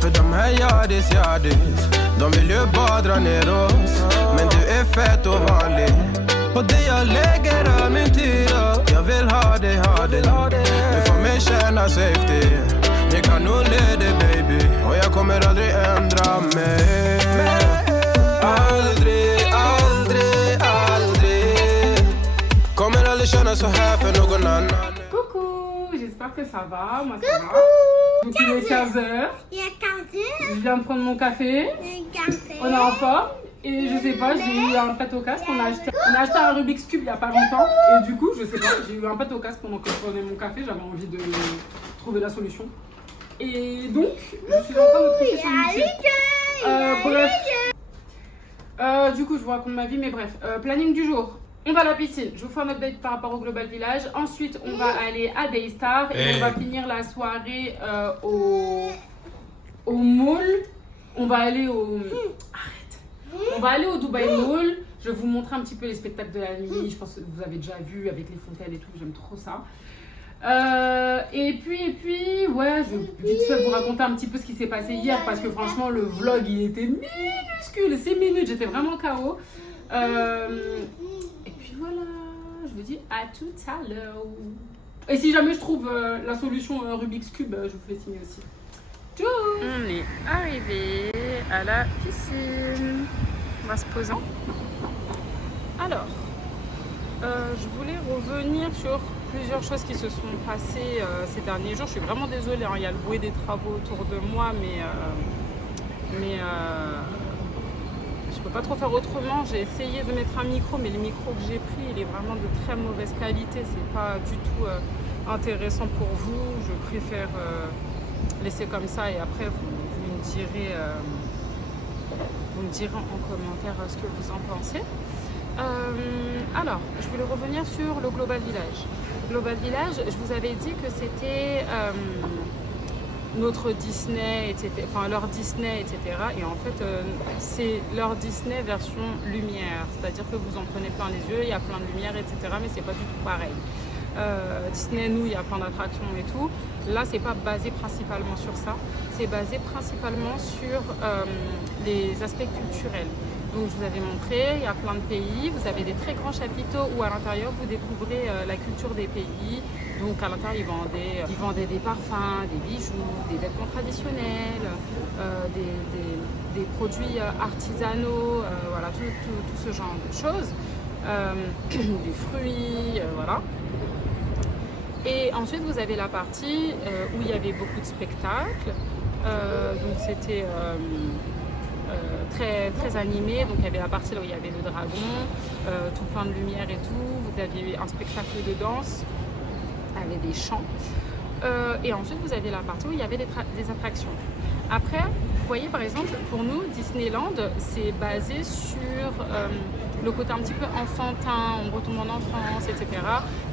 För de här yardis, de vill ju bara dra ner oss. Men du är fett och vanlig. Och det jag lägger all min tid upp. Jag vill ha dig. Du får mig känna safety. Ni kan nog leda baby. Och jag kommer aldrig ändra mig. Aldrig. Kommer aldrig känna så här för någon annan. Coucou, j'espère que ça va, moi ça va. Donc il est 15h. Il est 15h. Je viens de prendre mon café. On est en forme. Et je sais pas, j'ai eu un pet au casque. On a acheté un Rubik's Cube il y a pas longtemps. Et du coup, je sais pas, j'ai eu un pet au casque pendant que je prenais mon café. J'avais envie de trouver la solution. Et donc, je suis en train de tricher sur YouTube. Bref. Du coup, je vous raconte ma vie, mais bref. Planning du jour. On va à la piscine. Je vous fais un update par rapport au Global Village. Ensuite, on va aller à Daystar. Et on va finir la soirée au mall. On va aller au... On va aller au Dubai Mall. Je vais vous montrer un petit peu les spectacles de la nuit. Je pense que vous avez déjà vu avec les fontaines et tout. J'aime trop ça. Et puis, ouais, je vais vite fait vous raconter un petit peu ce qui s'est passé hier. Parce que franchement, le vlog, il était minuscule. 6 minutes, j'étais vraiment KO. Et puis voilà, je vous dis à tout à l'heure. Et si jamais je trouve la solution Rubik's Cube, je vous fais signer aussi. Tchou. On est arrivé à la piscine. On va se poser. Alors, je voulais revenir sur plusieurs choses qui se sont passées ces derniers jours. Je suis vraiment désolée, hein, il y a le bruit des travaux autour de moi, mais je peux pas trop faire autrement. J'ai essayé de mettre un micro, mais le micro que j'ai pris, il est vraiment de très mauvaise qualité. C'est pas du tout intéressant pour vous. Je préfère laisser comme ça et après vous me direz en commentaire ce que vous en pensez. Alors, je voulais revenir sur le Global Village. Global Village, je vous avais dit que c'était notre Disney, etc. Enfin, leur Disney, etc. Et en fait, c'est leur Disney version lumière. C'est-à-dire que vous en prenez plein les yeux, il y a plein de lumière, etc. Mais c'est pas du tout pareil. Disney, nous, il y a plein d'attractions et tout. Là, c'est pas basé principalement sur ça. C'est basé principalement sur les aspects culturels. Donc, je vous avais montré, il y a plein de pays. Vous avez des très grands chapiteaux où à l'intérieur, vous découvrez la culture des pays. Donc, à l'intérieur, ils vendaient des parfums, des bijoux, des vêtements traditionnels, des produits artisanaux, voilà, tout ce genre de choses. Des fruits, voilà. Et ensuite, vous avez la partie où il y avait beaucoup de spectacles. Donc, c'était très, très animé. Donc, il y avait la partie là où il y avait le dragon, tout plein de lumière et tout. Vous aviez un spectacle de danse avec des chants. Et ensuite, vous avez la partie où il y avait des attractions. Après, vous voyez, par exemple, pour nous, Disneyland, c'est basé sur le côté un petit peu enfantin, on retombe en enfance, etc.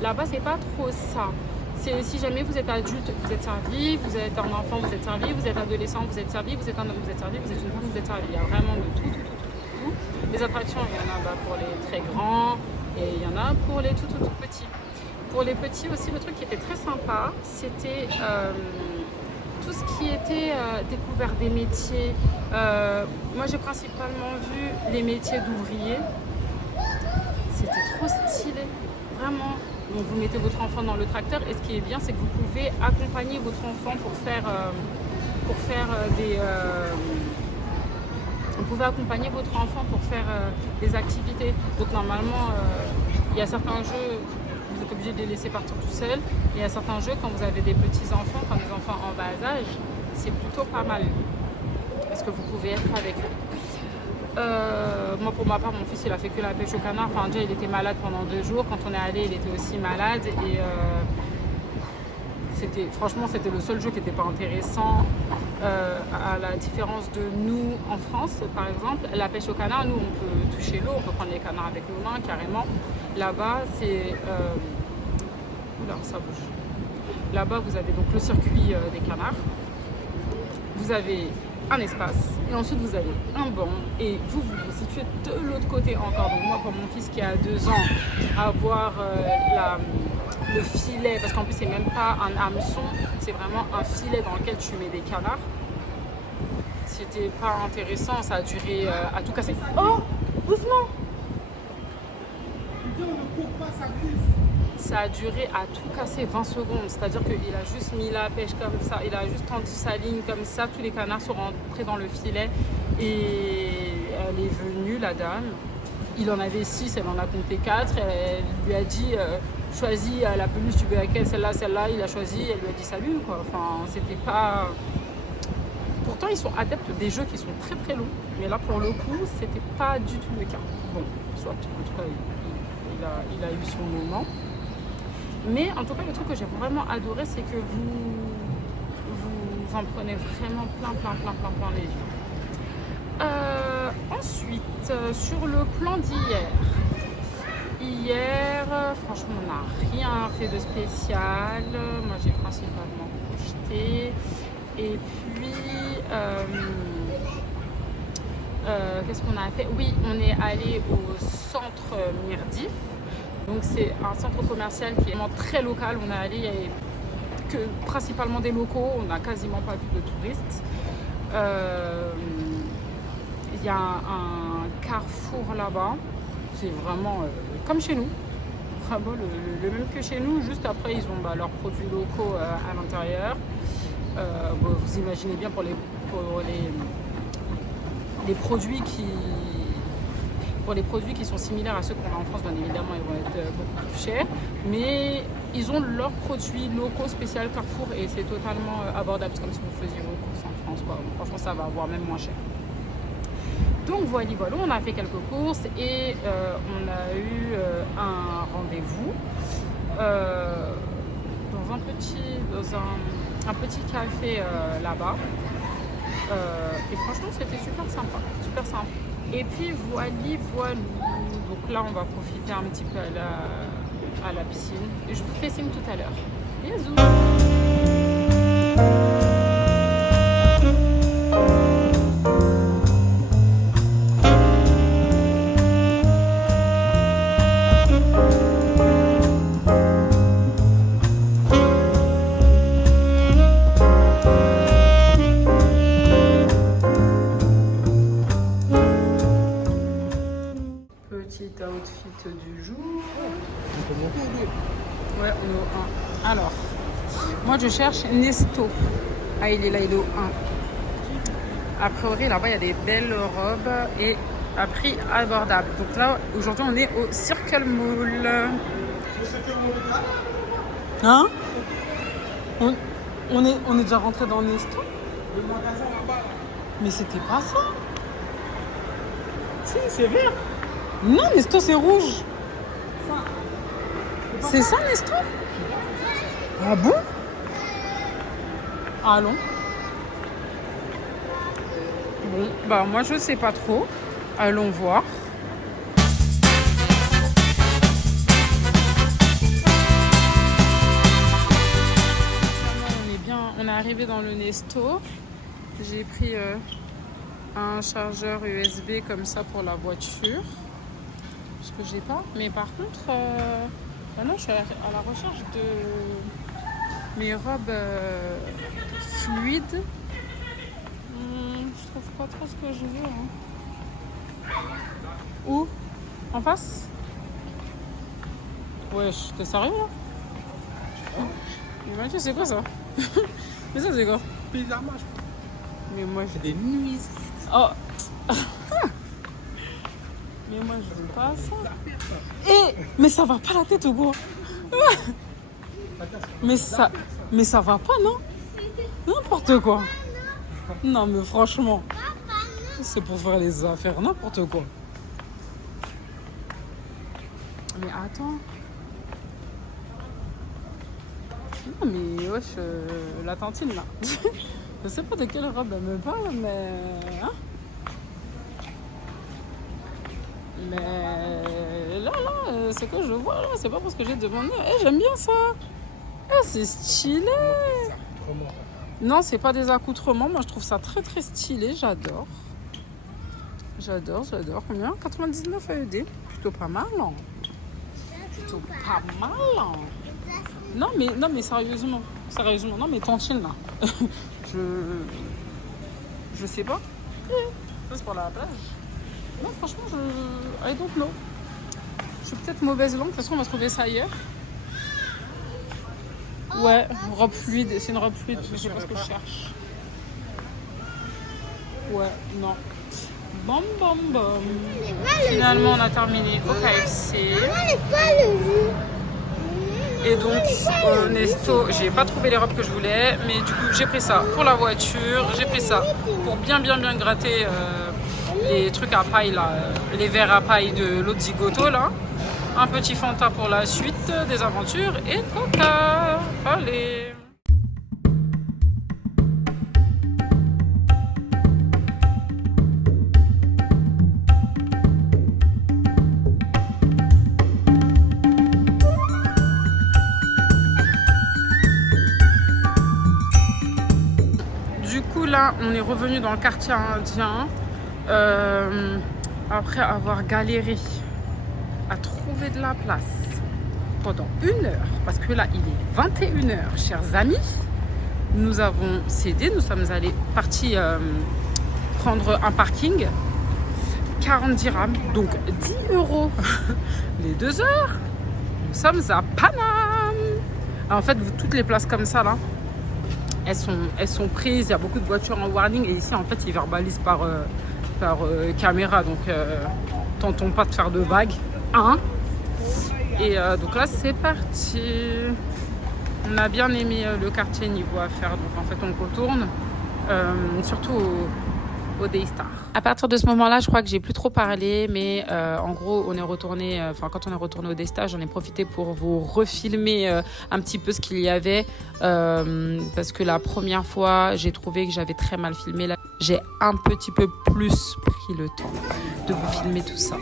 Là-bas, c'est pas trop ça. Si jamais vous êtes adulte, vous êtes servi, vous êtes un enfant, vous êtes servi, vous êtes adolescent, vous êtes servi, vous êtes un homme, vous êtes servi, vous êtes une femme, vous êtes servi. Il y a vraiment de tout. Les attractions, il y en a pour les très grands et il y en a pour les tout petits. Pour les petits aussi, le truc qui était très sympa, c'était tout ce qui était découvert des métiers. Moi, j'ai principalement vu les métiers d'ouvrier. C'était trop stylé, vraiment. Donc, vous mettez votre enfant dans le tracteur et ce qui est bien, c'est que vous pouvez accompagner votre enfant pour faire des... Vous pouvez accompagner votre enfant pour faire des activités. Donc normalement, il y a certains jeux, vous êtes obligé de les laisser partir tout seul. Et il y a certains jeux, quand vous avez des petits-enfants, enfin des enfants en bas âge, c'est plutôt pas mal. Parce que vous pouvez être avec eux. Moi pour ma part, mon fils il a fait que la pêche au canard. Enfin déjà il était malade pendant 2 jours. Quand on est allé, il était aussi malade. Et franchement c'était le seul jeu qui n'était pas intéressant. À la différence de nous en France, par exemple, la pêche au canard, nous on peut toucher l'eau, on peut prendre les canards avec nos mains carrément. Là-bas c'est... Oula, ça bouge. Là-bas vous avez donc le circuit des canards. Vous avez un espace et ensuite vous avez un banc et vous vous situez de l'autre côté encore. Donc moi pour mon fils qui a 2 ans, avoir le filet, parce qu'en plus c'est même pas un hameçon, c'est vraiment un filet dans lequel tu mets des canards. C'était pas intéressant, ça a duré à tout casser. Oh, doucement. Ça a duré à tout casser 20 secondes, c'est-à-dire qu'il a juste mis la pêche comme ça, il a juste tendu sa ligne comme ça, tous les canards sont rentrés dans le filet et elle est venue, la dame. Il en avait 6, elle en a compté 4, elle lui a dit choisis la peluche, tu veux laquelle, celle-là, il a choisi, elle lui a dit salut quoi, enfin c'était pas... Pourtant ils sont adeptes des jeux qui sont très très longs, mais là pour le coup c'était pas du tout le cas. Bon, soit en tout cas il a eu son moment. Mais en tout cas, le truc que j'ai vraiment adoré, c'est que vous en prenez vraiment plein les yeux. Ensuite, sur le plan hier, franchement, on n'a rien fait de spécial. Moi, j'ai principalement projeté. Et puis, qu'est-ce qu'on a fait? Oui, on est allé au centre Mirdif. Donc c'est un centre commercial qui est vraiment très local. On est allé, il n'y avait que principalement des locaux, on n'a quasiment pas vu de touristes. Il y a un carrefour là-bas, c'est vraiment comme chez nous, vraiment le même que chez nous, juste après ils ont leurs produits locaux à l'intérieur. Vous imaginez bien pour les produits qui sont similaires à ceux qu'on a en France, bien évidemment, ils vont être beaucoup plus chers. Mais ils ont leurs produits locaux spécial Carrefour et c'est totalement abordable. C'est comme si vous faisiez vos courses en France, quoi. Franchement, ça va avoir même moins cher. Donc voilà, on a fait quelques courses et on a eu un rendez-vous dans un petit café là-bas. Et franchement, c'était super sympa. Et puis voilà. Donc là, on va profiter un petit peu à la piscine. Et je vous fais signe tout à l'heure. Bisous. Outfit du jour. Ouais, on est au 1. Alors, moi je cherche Nesto. Ah, il est là, il est au 1. A priori, là-bas, il y a des belles robes et à prix abordable. Donc là, aujourd'hui, on est au Circle Mall. Hein? On est déjà rentré dans Nesto? Le magasin là-bas. Mais c'était pas ça. Si, c'est vert. Non, Nesto, c'est rouge. C'est ça, Nesto? Ah bon? Allons. Bon, bah moi, je sais pas trop. Allons voir. On est arrivé dans le Nesto. J'ai pris un chargeur USB comme ça pour la voiture. Parce que j'ai pas. Mais par contre, là, je suis à la recherche de mes robes fluides. Je trouve pas trop ce que je veux. Hein. Où? En face? Wesh, t'es sérieux là? Mais Mathieu, c'est quoi ça? Mais ça, c'est quoi? Pyjama, je crois. Mais moi, C'est des nuits. Oh! Mais moi, je veux pas ça. Mais ça va pas la tête ou quoi? Mais ça va pas, non? N'importe quoi. Non, mais franchement, c'est pour faire les affaires, n'importe quoi. Mais attends. Non, mais wesh, la tantine là. Je sais pas de quelle robe elle me parle, mais. Hein? Mais là, c'est que je vois là, c'est pas parce que j'ai demandé. J'aime bien ça. C'est stylé. Non, c'est pas des accoutrements. Moi, je trouve ça très très stylé. J'adore. Combien? 99 AED. Plutôt pas mal. Hein. Plutôt pas mal. Non mais sérieusement. Sérieusement. Non mais Tantine là. Je sais pas. Ça c'est pour la plage. Non franchement I don't know. Je suis peut-être mauvaise langue. De toute façon on va trouver ça ailleurs. Ouais, robe fluide. C'est une robe fluide. Je sais pas ce que je cherche. Ouais, non. Bam bam bam. Finalement on a terminé au KFC. Et donc au Nesto, j'ai pas trouvé les robes que je voulais, mais du coup j'ai pris ça pour la voiture, j'ai pris ça pour bien gratter les trucs à paille là, les verres à paille de l'autre zigoto là. Un petit Fanta pour la suite des aventures et Coca. Allez. Du coup là, on est revenu dans le quartier indien après avoir galéré à trouver de la place pendant 1 heure, parce que là il est 21h, chers amis. Nous avons cédé, nous sommes partis prendre un parking, 40 dirhams, donc 10 € les 2 heures. Nous sommes à Paname. Alors, en fait, toutes les places comme ça là, elles sont prises, il y a beaucoup de voitures en warning, et ici en fait ils verbalisent par caméra, donc tentons pas de faire de vagues. Et donc là c'est parti. On a bien aimé le quartier niveau affaires, donc en fait on retourne surtout au Daystar. À partir de ce moment-là, je crois que j'ai plus trop parlé, mais en gros on est retourné, quand on est retourné au Daystar, j'en ai profité pour vous refilmer un petit peu ce qu'il y avait, parce que la première fois j'ai trouvé que j'avais très mal filmé. Là j'ai un petit peu plus pris le temps de vous filmer tout ça.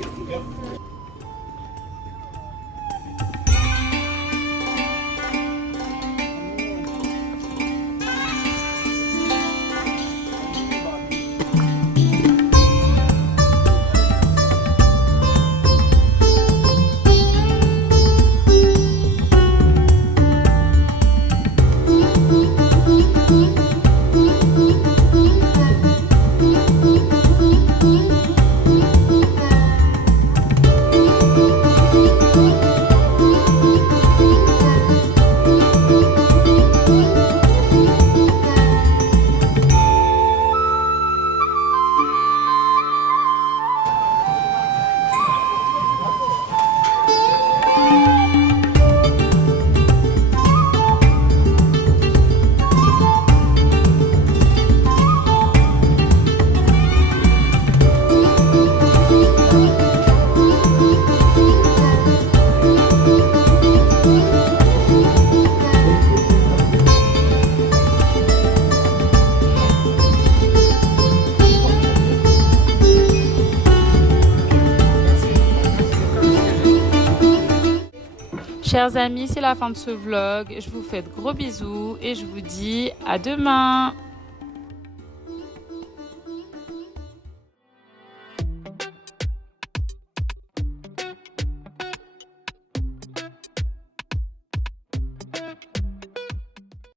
Chers amis, c'est la fin de ce vlog. Je vous fais de gros bisous et je vous dis à demain.